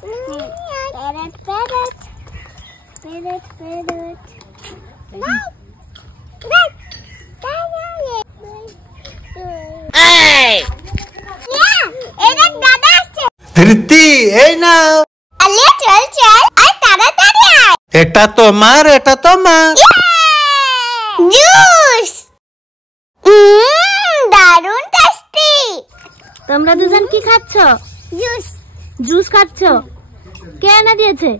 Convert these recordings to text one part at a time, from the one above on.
Parrot, parrot. Parrot, parrot. Hey! Yeah, এটা দাদা আসছে। ধৃতি এই না। আলে চল চল, আয় তাড়াতাড়ি আয়। এটা তোমার, এটা তোমার। জুস। দারুণ টেস্টি। তোমরা দুজন কি খাচ্ছ? জুস। জুস খাচ্ছ? কে এনে দিয়েছে?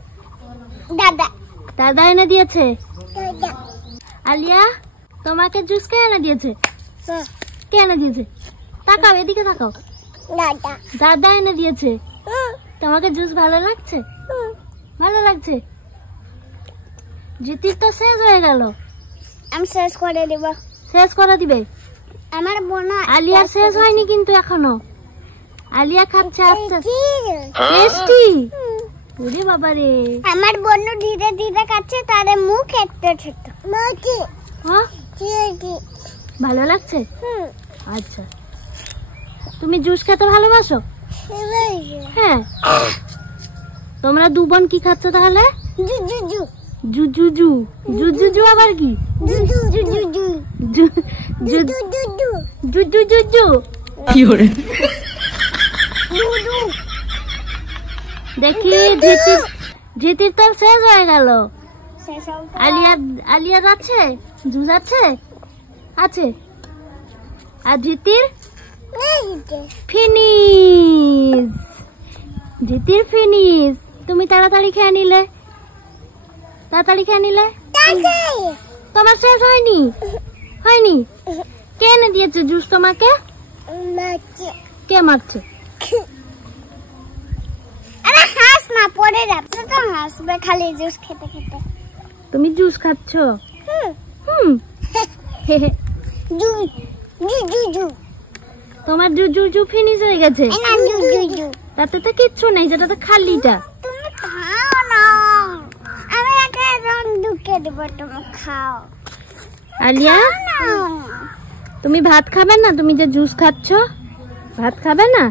দাদা। দাদা এনে দিয়েছে। দাদা। আলিয়া, তোমাকে জুস কে এনে দিয়েছে? কে এনে দিয়েছে? তাকাও, এদিকে তাকাও। দাদা। দাদা এনে দিয়েছে। তোমাকে জুস ভালো লাগছে? ভালো লাগছে। জিতির তো শেষ হয়ে গেল। আমি শেষ করে দেব। শেষ করে দিবে? আমার বোন। আলিয়া শেষ হয়নি কিন্তু এখনো। আলিয়া খাচ্ছে আস্তে টেস্টি। ওরে বাবা রে। আমার বোন ধীরে ধীরে খাচ্ছে, তার মুখ একটু ছোট। হ্যাঁ, ভালো লাগছে। আচ্ছা, তুমি জুস খেতে ভালোবাসো? হ্যাঁ। তোমরা দু বোন কি খাচ্ছ তাহলে? জুজুজু। জুজুজু আবার কি? জুজুজু। দেখি জিতির তো শেষ হয়ে গেল। আলিয়ার আছে জুস? আছে আছে। আর জিতির ফিনিশ। জিতির ফিনিশ। তুমি তাড়াতাড়ি খেয়ে নিলে। তাড়াতাড়ি খেয়ে নিলে। তোমার শেষ হয়নি? হয়নি? কে এনে দিয়েছে জুস তোমাকে? কে মারছে? আরে হাস না, পড়ে যাচ্ছে তো, হাসবে খালি জুস খেতে খেতে। তুমি জুস খাচ্ছ? তোমার জুজু ফিনিশ হয়ে গেছে। তাতে তো কিচ্ছু নেই, যেটা তো খালিটা। তুমি খাও না, আমি একটা রং ঢুকে দেব, তুমি খাও। আলিয়া, তুমি ভাত খাবে না? তুমি যে জুস খাচ্ছ, ভাত খাবে না?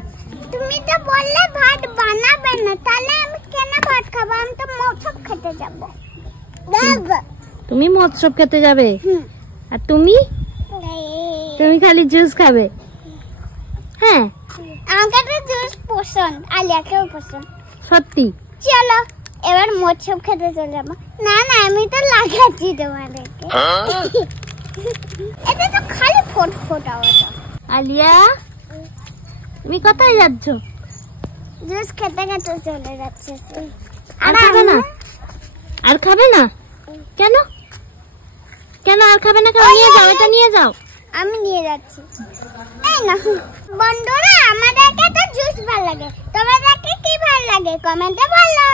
তুমি তো বললে ভাত বানাবে না, তাহলে আমি কেন ভাত খাবো? আমি তো মৎস্য খেতে যাব। তুমি মৎস্য খেতে যাবে? আর তুমি খালি জুস খাবে? হ্যাঁ, আমাকে তো জুস পছন্দ, আলিয়াকেও পছন্দ। সত্যি? চলো এবার মৎস্য খেতে চলে যাবো। না না, আমি তো লাগাচ্ছি তোমাদেরকে। এটা তো খালি ফোট ফোট আওয়াজ। আলিয়া, তুমি কোথায় যাচ্ছ? জুস খেতে খেতে চলে যাচ্ছে। আর খাবে না? আর খাবে না কেন? কেন আর খাবে না? নিয়ে যাও, এটা নিয়ে যাও। আমি নিয়ে যাচ্ছি। এই না বন্ধুরা, আমাদেরকে তো জুস ভালো লাগে, তোমাদেরকে কি ভালো লাগে কমেন্টে বলো।